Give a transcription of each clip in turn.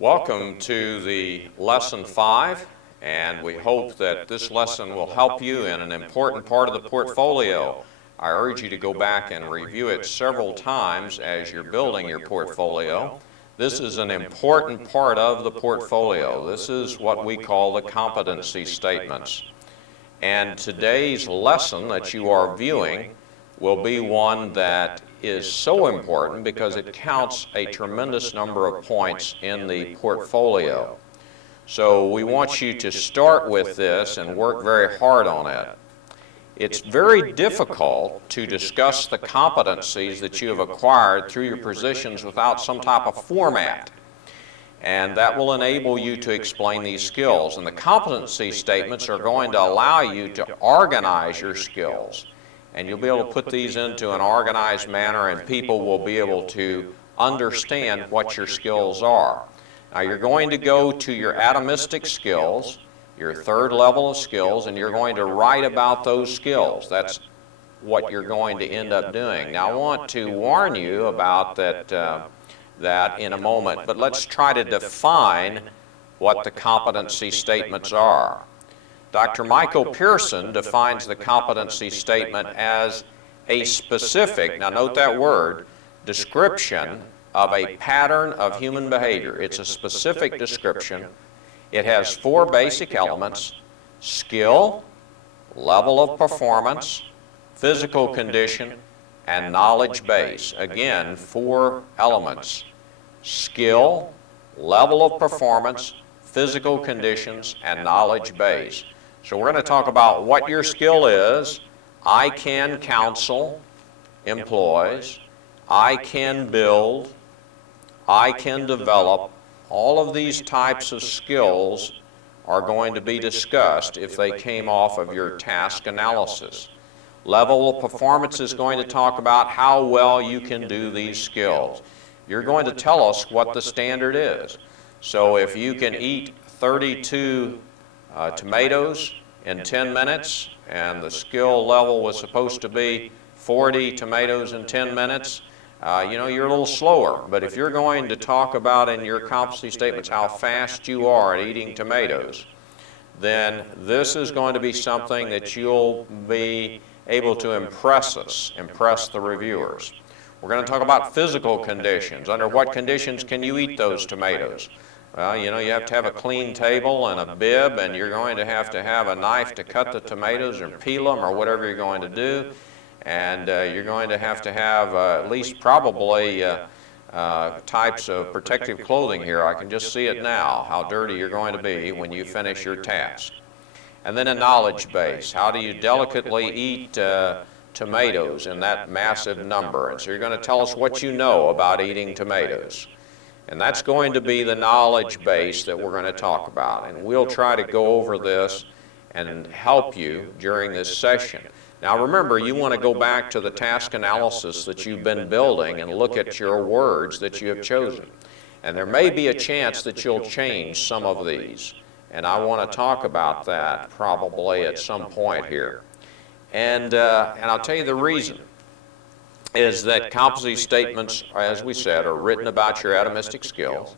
Welcome to the Lesson 5, and we hope that this lesson will help you in an important part of the portfolio. I urge you to go back and review it several times as you're building your portfolio. This is an important part of the portfolio. This is what we call the competency statements. And today's lesson that you are viewing will be one that is so important because it counts a tremendous number of points in the portfolio. So we want you to start with this and work very hard on it. It's very difficult to discuss the competencies that you have acquired through your positions without some type of format. And that will enable you to explain these skills. And the competency statements are going to allow you to organize your skills. And you'll be able to put these into an organized manner, and people will be able to understand what your skills are. Now, you're going to go to your atomistic skills, your third level of skills, and you're going to write about those skills. That's what you're going to end up doing. Now, I want to warn you about that in a moment, but let's try to define what the competency statements are. Dr. Michael Pearson defines the competency statement as a specific, now note that word, description of a pattern of human behavior. It's a specific description. It has four basic elements: skill, level of performance, physical condition, and knowledge base. Again, four elements: skill, level of performance, physical conditions, and knowledge base. So we're going to talk about what your skill is. I can counsel employees. I can build. I can develop. All of these types of skills are going to be discussed if they came off of your task analysis. Level of performance is going to talk about how well you can do these skills. You're going to tell us what the standard is. So if you can eat 32 tomatoes in 10 minutes, and the skill level was supposed to be 40 tomatoes in 10 minutes, you're a little slower. But if you're going to talk about in your competency statements how fast you are at eating tomatoes, then this is going to be something that you'll be able to impress the reviewers. We're going to talk about physical conditions. Under what conditions can you eat those tomatoes? Well, you have to have a clean table and a bib, and you're going to have a knife to cut the tomatoes or peel them or whatever you're going to do. And you're going to have at least probably types of protective clothing here. I can just see it now, how dirty you're going to be when you finish your task. And then a knowledge base. How do you delicately eat tomatoes in that massive number? And so you're going to tell us what you know about eating tomatoes. And that's going to be the knowledge base that we're going to talk about. And we'll try to go over this and help you during this session. Now remember, you want to go back to the task analysis that you've been building and look at your words that you have chosen. And there may be a chance that you'll change some of these. And I want to talk about that probably at some point here. And I'll tell you the reason is that competency statements, as we said, are written about your atomistic skills.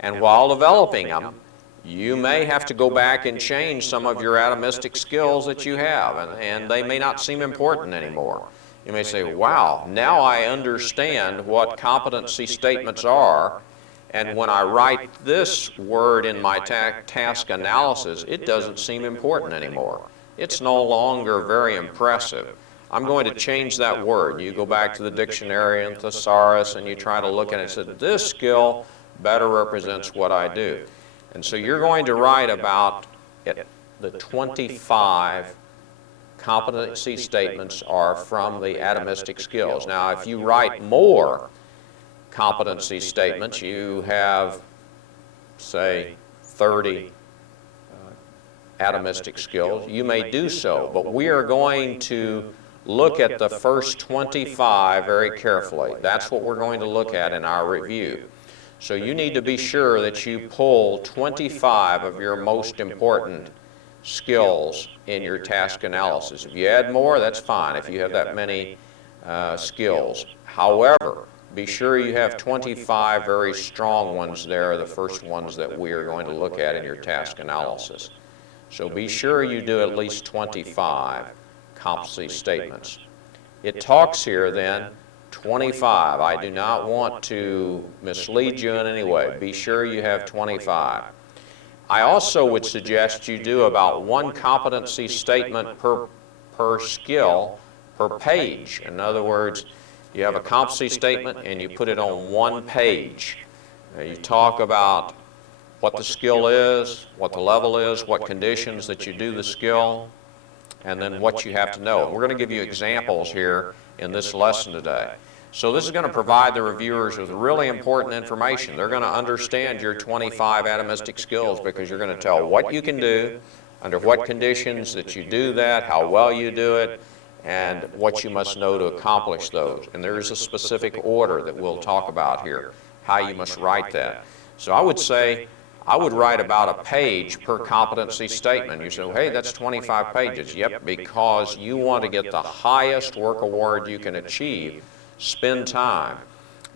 And while developing them, you may have to go back and change some of your atomistic skills that you have, and they may not seem important anymore. You may say, wow, now I understand what competency statements are, and when I write this word in my task analysis, it doesn't seem important anymore. It's no longer very impressive. I'm going to change that word. You go back to the dictionary and thesaurus and you try to look at it and say, this skill better represents what I do. And so you're going to write about it. The 25 competency statements are from the atomistic skills. Now, if you write more competency statements, you have, say, 30 atomistic skills, you may do so. But we are going to look at the first 25 very carefully. That's what we're going to look at in our review. So you need to be sure that you pull 25 of your most important skills in your task analysis. If you add more, that's fine if you have that many skills. However, be sure you have 25 very strong ones there, the first ones that we are going to look at in your task analysis. So be sure you do at least 25 competency statements. It talks here then 25. I do not want to mislead you in any way. Be sure you have 25. I also would suggest you do about one competency statement per skill per page. In other words, you have a competency statement and you put it on one page. You talk about what the skill is, what the level is, what conditions that you do the skill, and then what you have to know. We're going to give you examples here in this lesson today. So this is going to provide the reviewers with really important information. They're going to understand your 25 atomistic skills because you're going to tell what you can do, under what conditions that you do that, how well you do it, and what you must know to accomplish those. And there is a specific order that we'll talk about here, how you must write that. So I would say, I would write about a page per competency statement. You say, hey, that's 25 pages. Yep, because you want to get the highest work award you can achieve. Spend time.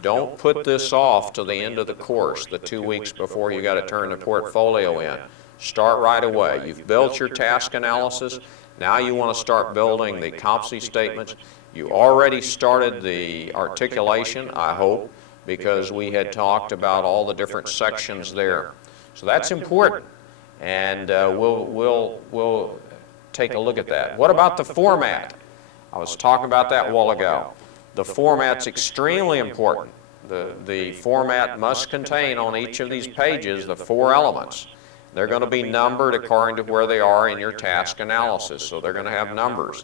Don't put this off to the end of the course, the 2 weeks before you got to turn the portfolio in. Start right away. You've built your task analysis. Now you want to start building the competency statements. You already started the articulation, I hope, because we had talked about all the different sections there. So that's important, and we'll take a look at that. What about the format? I was talking about that a while ago. The format's extremely important. The format must contain on each of these pages the 4 elements. They're going to be numbered according to where they are in your task analysis, so they're going to have numbers.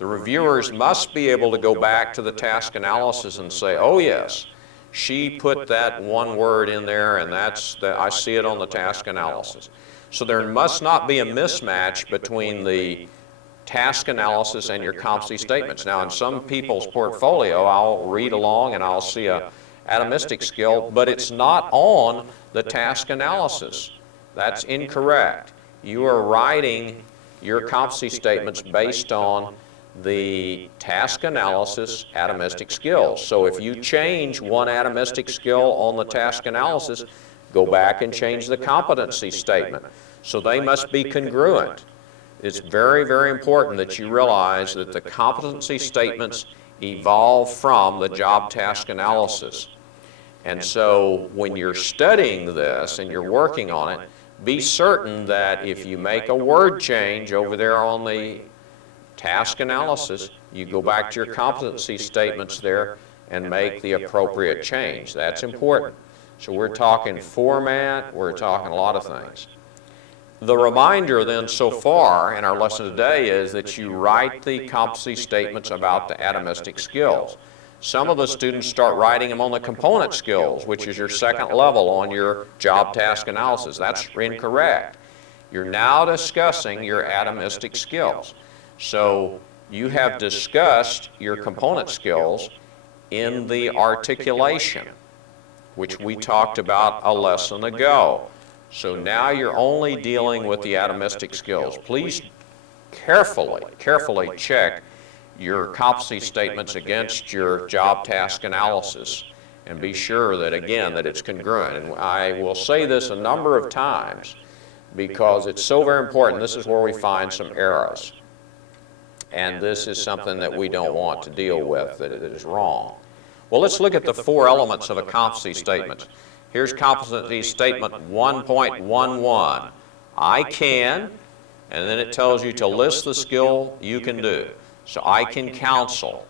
The reviewers must be able to go back to the task analysis and say, oh yes, she put that one word in there and I see it on the task analysis. So there must not be a mismatch between the task analysis and your competency statements. Now in some people's portfolio, I'll read along and I'll see a atomistic skill, but it's not on the task analysis. That's incorrect. You are writing your competency statements based on the task analysis atomistic skills. So if you change one atomistic skill on the task analysis, go back and change the competency statement. So they must be congruent. It's very, very important that you realize that the competency statements evolve from the job task analysis. And so when you're studying this and you're working on it, be certain that if you make a word change over there on the task analysis, you go back to your competency statements there and make the appropriate change. That's important. So we're talking format, we're talking a lot of things. The reminder then so far in our lesson today is that you write the competency statements about the atomistic skills. Some of the students start writing them on the component skills, which is your second level on your job task analysis. That's incorrect. You're now discussing your atomistic skills. So you have discussed your component skills in the articulation, which we talked about a lesson ago. So now you're only dealing with the atomistic skills. Please carefully check your competency statements against your job task analysis and be sure that, again, that it's congruent. And I will say this a number of times because it's so very important. This is where we find some errors. And this is something that we don't want to deal with, that it is wrong. Well, let's look at the 4 elements of a competency statement. Here's competency statement 1.11. I can, and then it tells you to list the skill you can do. So I can counsel,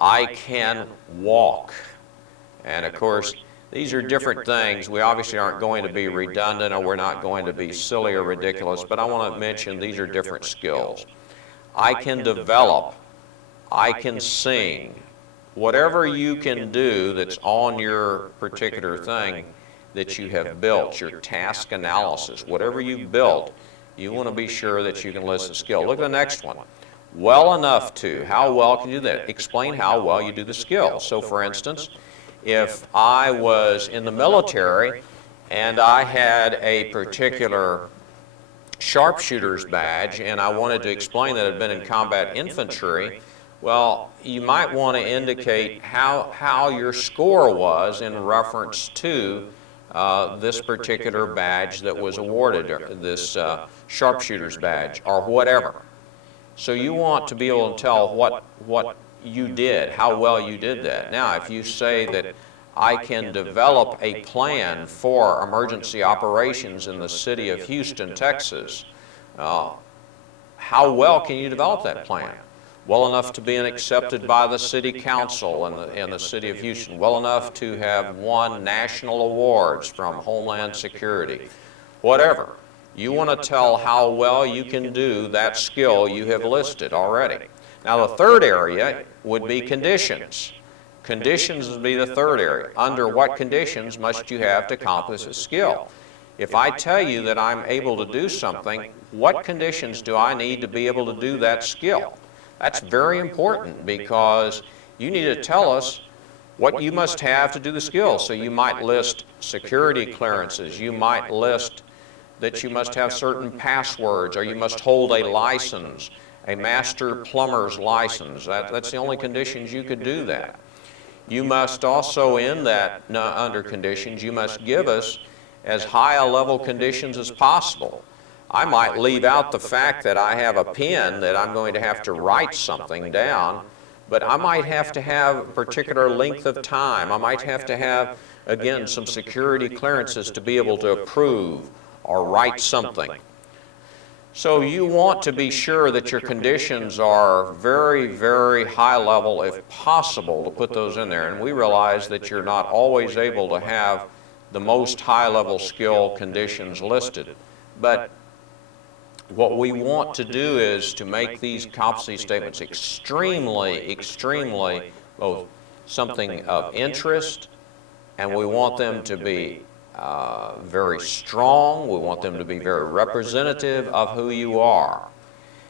I can walk, and of course these are different things. We obviously aren't going to be redundant or we're not going to be silly or ridiculous, but I want to mention these are different skills. I can develop, I can sing, whatever you can do that's on your particular thing that you have built, your task analysis, whatever you've built, you want to be sure that you can list the skill. Look at the next one. Well enough to. How well can you do that? Explain how well you do the skill. So for instance, if I was in the military and I had a particular sharpshooter's badge and I wanted to explain that I'd been in combat infantry, Well, you might want to indicate how your score was in reference to this particular badge that was awarded, or this sharpshooter's badge, or whatever. So you want to be able to tell what you did, how well you did that. Now, if you say that I can develop a plan for emergency operations in the city of Houston, Texas, how well can you develop that plan? Well enough to be accepted by the city council in the city of Houston, well enough to have won national awards from Homeland Security, whatever. You want to tell how well you can do that skill you have listed already. Now, the third area would be conditions. Conditions would be the third area. Under what conditions must you have to accomplish a skill? If I tell you that I'm able to do something, what conditions do I need to be able to do that skill? That's very important, because you need to tell us what you must have to do the skill. So you might list security clearances, you might list that you must have certain passwords, or you must hold a license, a master plumber's license. That's the only conditions you could do that. You must also, in that under conditions, you must give us as high a level conditions as possible. I might leave out the fact that I have a pen that I'm going to have to write something down, but I might have to have a particular length of time. I might have to have, again, some security clearances to be able to approve or write something. So you want to be sure that your conditions are very, very high level, if possible, to put those in there. And we realize that you're not always able to have the most high level skill conditions listed. But what we want to do is to make these competency statements extremely, both something of interest, and we want them to be very strong. We want them to be very representative of who you are.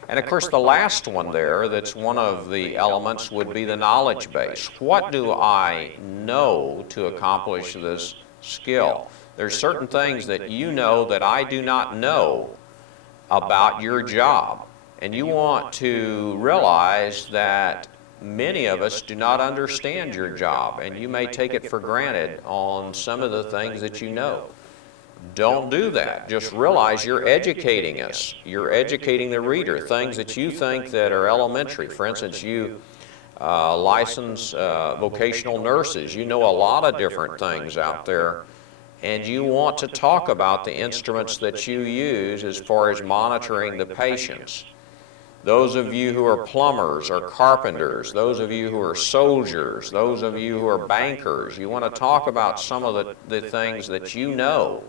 And of course, the last one there, that's one of the elements, would be the knowledge base. What do I know to accomplish this skill? There's certain things that you know that I do not know about your job. And you want to realize that many of us do not understand your job, and you may take it for granted on some of the things that you know. Don't do that. Just realize you're educating us. You're educating the reader, things that you think that are elementary. For instance, you license vocational nurses. You know a lot of different things out there, and you want to talk about the instruments that you use as far as monitoring the patients. Those of you who are plumbers or carpenters, those of you who are soldiers, those of you who are bankers, you want to talk about some of the things that you know.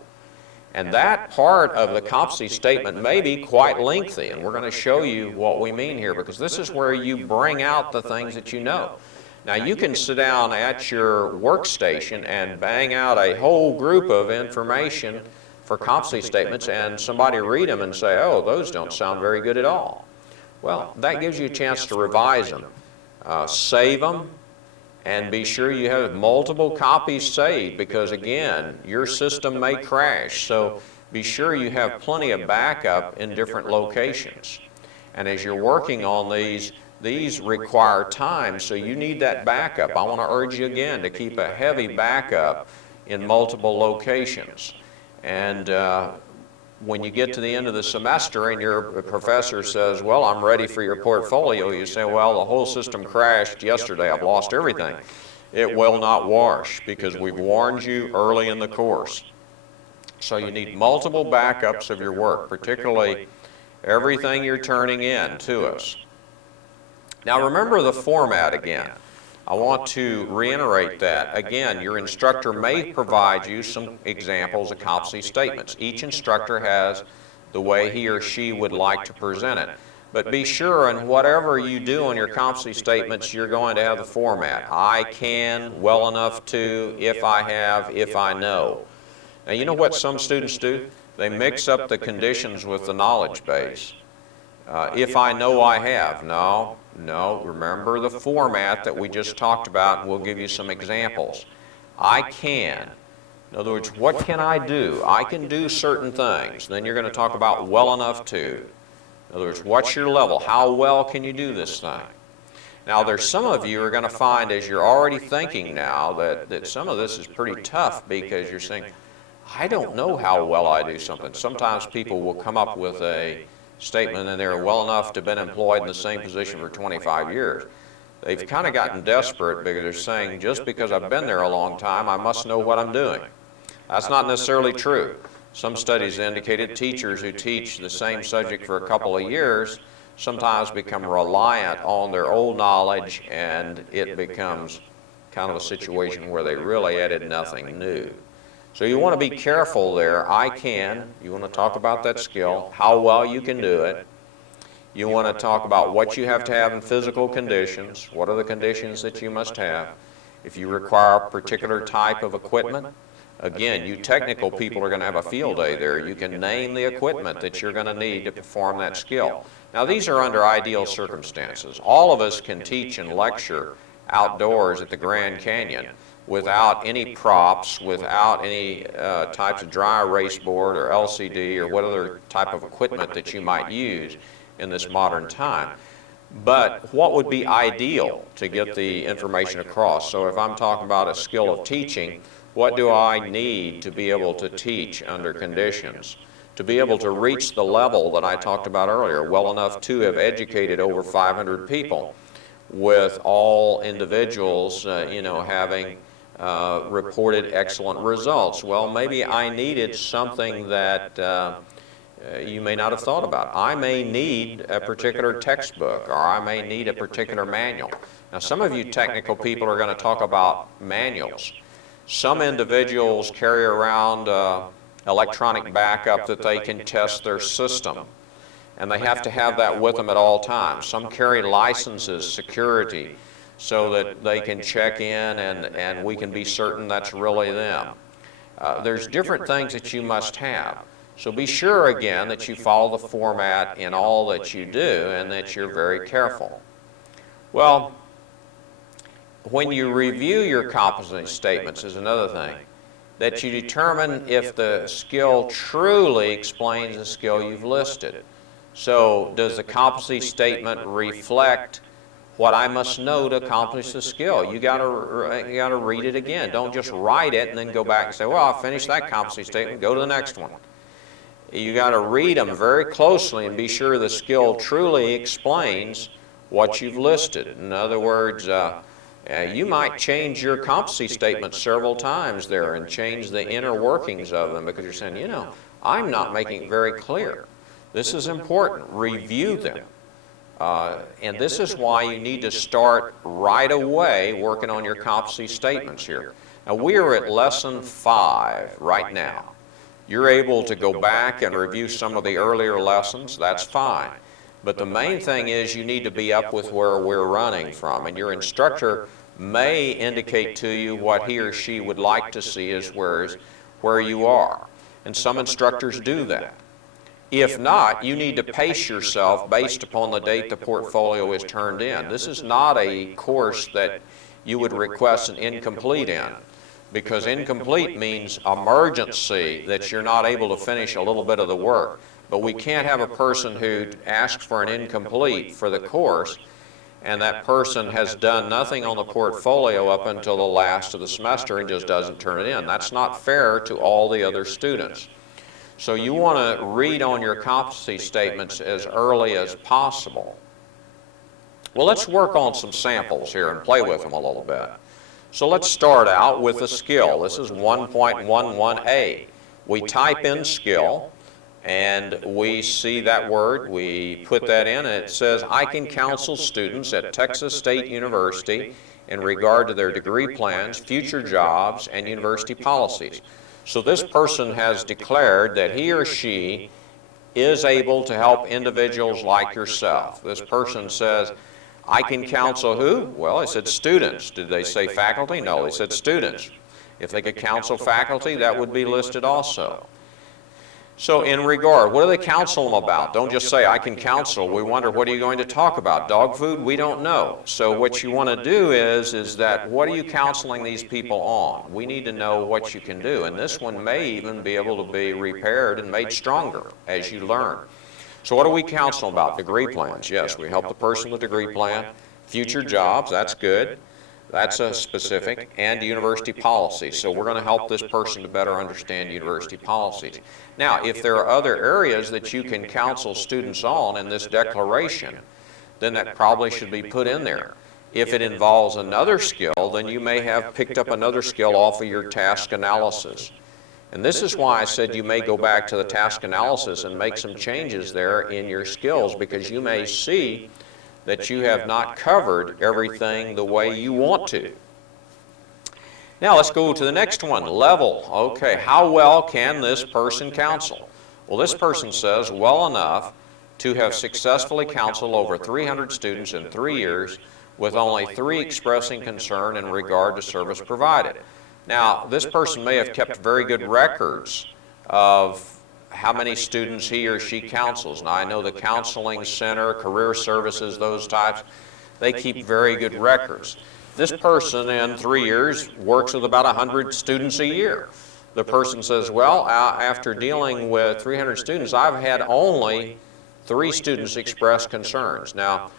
And that part of the competency statement may be quite lengthy, and we're going to show you what we mean here, because this is where you bring out the things that you know. Now, you can sit down at your workstation and bang out a whole group of information for competency statements, and somebody read them and say, oh, those don't sound very good at all. Well, that gives you a chance to revise them, save them, and be sure you have multiple copies saved, because again, your system may crash, so be sure you have plenty of backup in different locations. And as you're working on these require time, so you need that backup. I want to urge you again to keep a heavy backup in multiple locations. And when you get to the end of the semester and your professor says, well, I'm ready for your portfolio, you say, well, the whole system crashed yesterday, I've lost everything. It will not wash, because we've warned you early in the course. So you need multiple backups of your work, particularly everything you're turning in to us. Now remember the format again. I want to reiterate that. Again, your instructor may provide you some examples of competency statements. Each instructor has the way he or she would like to present it. But be sure in whatever you do on your competency statements, you're going to have the format. I can, well enough to, if I have, if I know. Now you know what some students do? They mix up the conditions with the knowledge base. If I know I have. No, remember the format that we just talked about, and we'll give you some examples. I can. In other words, what can I do? I can do certain things. Then you're going to talk about well enough to. In other words, what's your level? How well can you do this thing? Now, there's some of you are going to find, as you're already thinking now, that some of this is pretty tough because you're saying, I don't know how well I do something. Sometimes people will come up with a statement and they're well enough to have been employed in the same position for 25 years. They've kind of gotten desperate because they're saying, just because I've been there a long time, I must know what I'm doing. That's not necessarily true. Some studies indicated teachers who teach the same subject for a couple of years sometimes become reliant on their old knowledge, and it becomes kind of a situation where they really added nothing new. So you want to be careful there. You want to talk about that skill, how well you can do it. You want to talk about what you have to have in physical conditions, what are the conditions that you must have. If you require a particular type of equipment, again, you technical people are going to have a field day there. You can name the equipment that you're going to need to perform that skill. Now, these are under ideal circumstances. All of us can teach and lecture outdoors at the Grand Canyon without any props, without any types of dry erase board or LCD or what other type of equipment that you might use in this modern time. But what would be ideal to get the information across? So if I'm talking about a skill of teaching, what do I need to be able to teach under conditions? To be able to reach the level that I talked about earlier, well enough to have educated over 500 people, with all individuals, having reported excellent results. Well, maybe I needed something that you may not have thought about. I may need a particular textbook, or I may need a particular manual. Now, some of you technical people are going to talk about manuals. Some individuals carry around electronic backup that they can test their system, and they have to have that with them at all times. Some carry licenses, security, so that they can check in and we can be certain that's really them. There's different things that you must have. So be sure, again, that you follow the format in all that you do and that you're very careful. Well, when you review your competency statements is another thing, that you determine if the skill truly explains the skill you've listed. So does the competency statement reflect what I must know to accomplish the skill? You got to read it again. Don't just write it and then go back and say, well, I'll finish that competency statement, go to the next one. You got to read them very closely and be sure the skill truly explains what you've listed. In other words, you might change your competency statement several times there and change the inner workings of them because you're saying, I'm not making it very clear. This is important. Review them. And this is why you need to start right away working on your competency statements here. Now, we are at lesson 5 right now. You're able to go back and review some of the earlier lessons. That's fine. But the main thing is you need to be up with where we're running from. And your instructor may indicate to you what he or she would like to see as where you are. And some instructors do that. If not, you need to pace yourself based upon the date the portfolio is turned in. This is not a course that you would request an incomplete in, because incomplete means emergency, that you're not able to finish a little bit of the work. But we can't have a person who asks for an incomplete for the course and that person has done nothing on the portfolio up until the last of the semester and just doesn't turn it in. That's not fair to all the other students. So you want to read on your competency statements as early as possible. Well, let's work on some samples here and play with them a little bit. So let's start out with a skill. This is 1.11a. We type in skill, and we see that word, we put that in, and it says, I can counsel students at Texas State University in regard to their degree plans, future jobs, and university policies. So this person has declared that he or she is able to help individuals like yourself. This person says, I can counsel who? Well, they said students. Did they say faculty? No, they said students. If they could counsel faculty, that would be listed also. So in regard, what do they counsel them about? Don't just say, I can counsel. We wonder, what are you going to talk about? Dog food? We don't know. So what you want to do is that, what are you counseling these people on? We need to know what you can do. And this one may even be able to be repaired and made stronger as you learn. So what do we counsel about? Degree plans. Yes, we help the person with a degree plan. future jobs, that's good. That's a specific, and university policy. So we're going to help this person to better understand university policies. Now, if there are other areas that you can counsel students on in this declaration, then that probably should be put in there. If it involves another skill, then you may have picked up another skill off of your task analysis. And this is why I said you may go back to the task analysis and make some changes there in your skills, because you may see that you have not covered everything the way you want to. Now let's go to the next one, level. Okay, how well can this person counsel? Well, this person says well enough to have successfully counseled over 300 students in 3 years, with only 3 expressing concern in regard to service provided. Now, this person may have kept very good records of how many students he or she counsels. Now, I know the counseling center, career services, those types, they keep very good records. This person in 3 years works with about 100 students a year. The person says, well, after dealing with 300 students, I've had only 3 students express concerns. Now,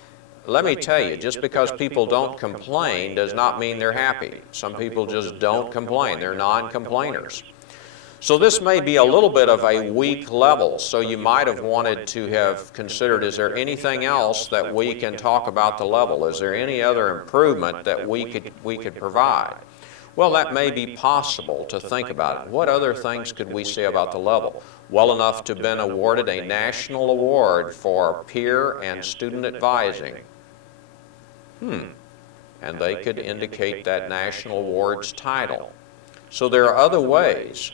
let me tell you, just because people don't complain does not mean they're happy. Some people just don't complain. They're non-complainers. So this may be a little bit of a weak level, so you might have wanted to have considered, is there anything else that we can talk about the level? Is there any other improvement that we could provide? Well, that may be possible to think about it. What other things could we say about the level? Well enough to have been awarded a national award for peer and student advising. And they could indicate that national award's title. So there are other ways.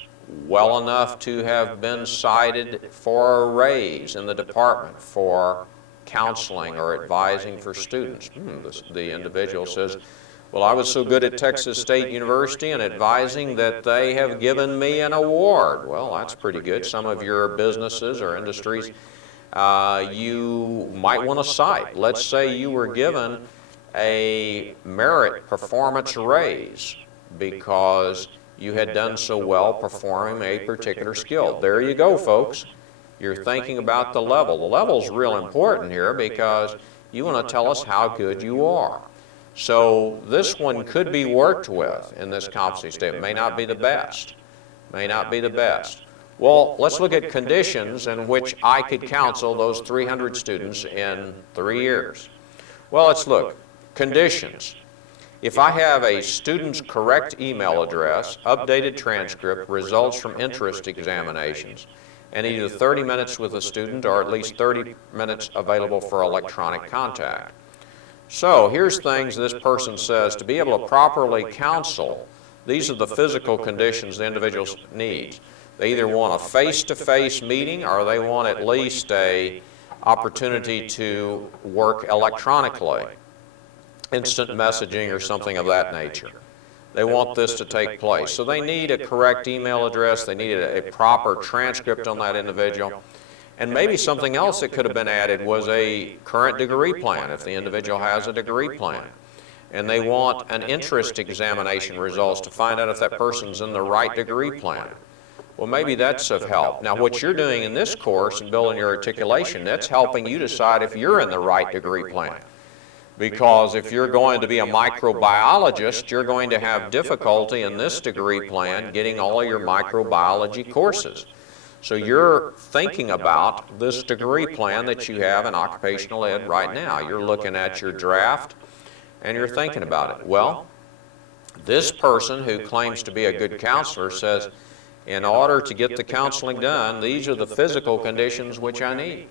Well enough to have been cited for a raise in the department for counseling or advising for students. The individual says, well, I was so good at Texas State University and advising that they have given me an award. Well, that's pretty good. Some of your businesses or industries you might want to cite. Let's say you were given a merit performance raise because you had done so well performing a particular skill. There you go, folks. You're thinking about the level. The level's real important here because you want to tell us how good you are. So this one could be worked with in this competency statement. May not be the best. May not be the best. Well, let's look at conditions in which I could counsel those 300 students in 3 years. Well, let's look. Conditions. If I have a student's correct email address, updated transcript, results from interest examinations, and either 30 minutes with the student or at least 30 minutes available for electronic contact. So here's things this person says to be able to properly counsel. These are the physical conditions the individual needs. They either want a face-to-face meeting or they want at least an opportunity to work electronically. Instant messaging or something of that nature. They want this to take place. So they need a correct email address, they need a proper transcript on that individual, and maybe something else that could have been added was a current degree plan if the individual has a degree plan. And they want an interest examination results to find out if that person's in the right degree plan. Well, maybe that's of help. Now, what you're doing in this course and building your articulation, that's helping you decide if you're in the right degree plan. Because if you're going to be a microbiologist, you're going to have difficulty in this degree plan getting all of your microbiology courses. So you're thinking about this degree plan that you have in occupational ed right now. You're looking at your draft and you're thinking about it. Well, this person who claims to be a good counselor says, in order to get the counseling done, these are the physical conditions which I need.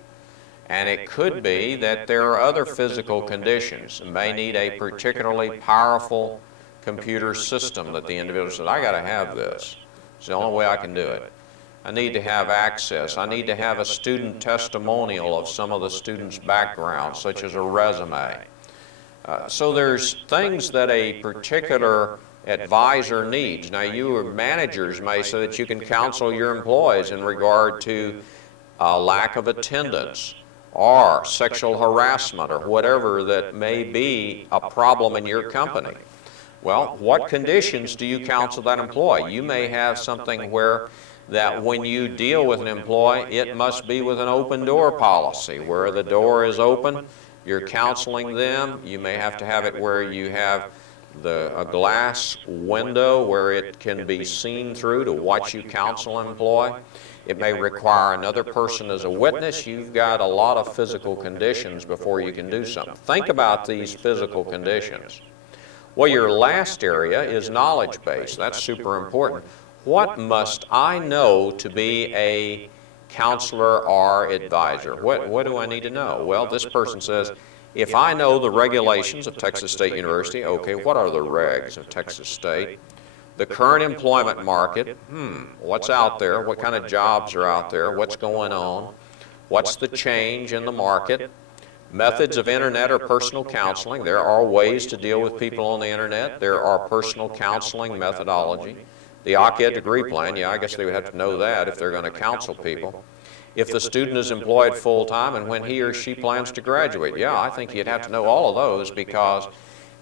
And it could be that there are other physical conditions. It may need a particularly powerful computer system that the individual says, I got to have this. It's the only way I can do it. I need to have access. I need to have a student testimonial of some of the student's background, such as a resume. So there's things that a particular advisor needs. Now, you managers may say that you can counsel your employees in regard to lack of attendance, or sexual harassment, or whatever that may be a problem in your company. Well, what conditions do you counsel that employee? You may have something where that when you deal with an employee, it must be with an open door policy, where the door is open you're counseling them. You may have to have it where you have a glass window where it can be seen through to watch you counsel an employee. It may require another person as a witness. You've got a lot of physical conditions before you can do something. Think about these physical conditions. Well, your last area is knowledge base. That's super important. What must I know to be a counselor or advisor? What do I need to know? Well, this person says, if I know the regulations of Texas State University, okay, what are the regs of Texas State? The current employment market, what's out there? What kind of jobs are out there? What's going on? What's the change in the market? Methods of internet or personal counseling. There are ways to deal with people on the internet. There are personal counseling methodology. The OCED degree plan, yeah, I guess they would have to know that if they're going to counsel people. If the student is employed full-time and when he or she plans to graduate, yeah, I think you'd have to know all of those, because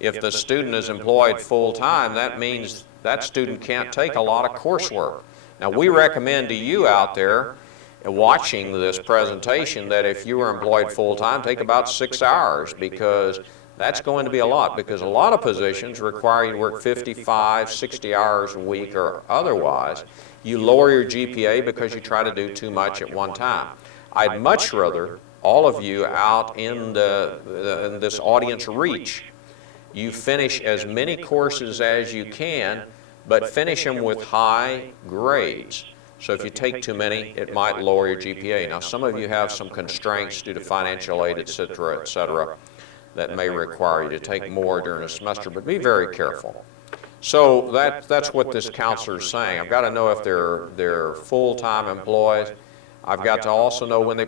if the student is employed full-time, that means that student can't take a lot of coursework. Now, we recommend to you out there watching this presentation that if you were employed full-time, take about 6 hours, because that's going to be a lot, because a lot of positions require you to work 55, 60 hours a week or otherwise. You lower your GPA because you try to do too much at one time. I'd much rather all of you out in this audience reach, you finish as many courses as you can, but finish them with high grades. So if you take too many, it might lower your GPA. Now, some of you have some constraints due to financial aid, et cetera, that may require you to take more during a semester, but be very careful. So that's what this counselor is saying. I've got to know if they're full-time employees. I've got to also know when they